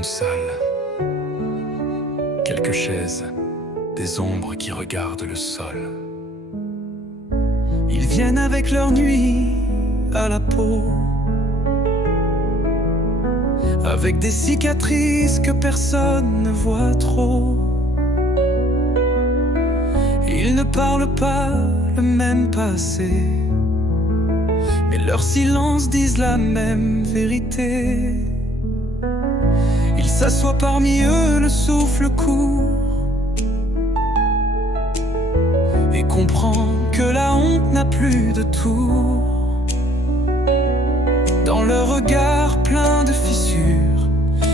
une salle, quelques chaises, des ombres qui regardent le sol. Ils viennent avec leur nuit à la peau, avec des cicatrices que personne ne voit trop. Ils ne parlent pas le même passé, mais leurs silences disent la même vérité. Ils s'assoient parmi eux, le souffle court, et comprend que la honte n'a plus de tour. Dans leur regard plein de fissures,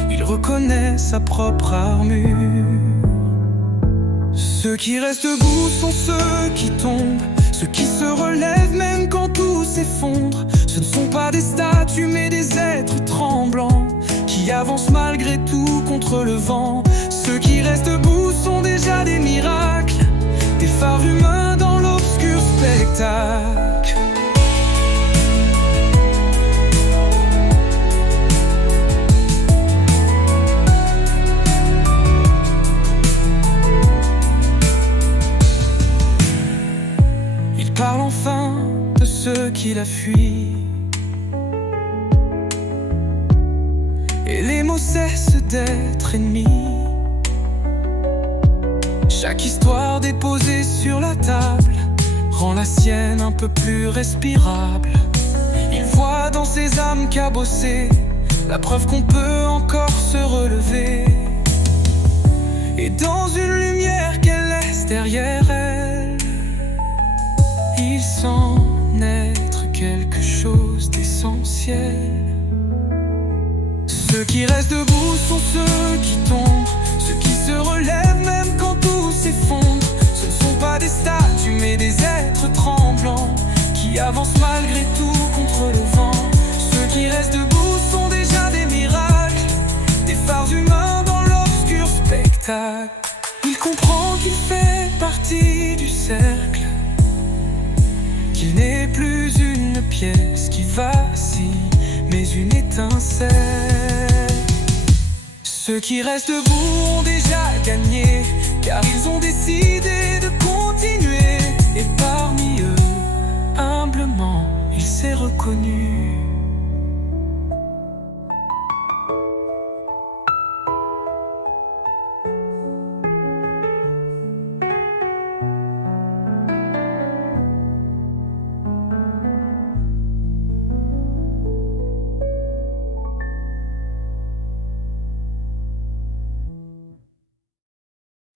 ils reconnaissent sa propre armure. Ceux qui restent debout sont ceux qui tombent, ceux qui se relèvent même quand tout s'effondre. Ce ne sont pas des statues mais des êtres tremblants, qui avancent malgré tout contre le vent. Ceux qui restent debout sont déjà des miracles, des phares humains dans l'obscur spectacle. Il parle enfin de ceux qui la fuient, et les mots cessent d'être ennemis. Chaque histoire déposée sur la table rend la sienne un peu plus respirable. Il voit dans ces âmes cabossées la preuve qu'on peut encore se relever. Et dans une lumière qu'elle laisse derrière elle, il sent naître quelque chose d'essentiel. Ceux qui restent debout sont ceux qui tombent, ceux qui se relèvent même quand tout s'effondre. Ce ne sont pas des statues mais des êtres tremblants, qui avancent malgré tout contre le vent. Ceux qui restent debout sont déjà des miracles, des phares humains dans l'obscur spectacle. Il comprend qu'il fait partie du cercle, qu'il n'est plus une pièce qui vacille, mais une étincelle. Ceux qui restent debout ont déjà gagné, car ils ont décidé de continuer. Et parmi eux, humblement, il s'est reconnu.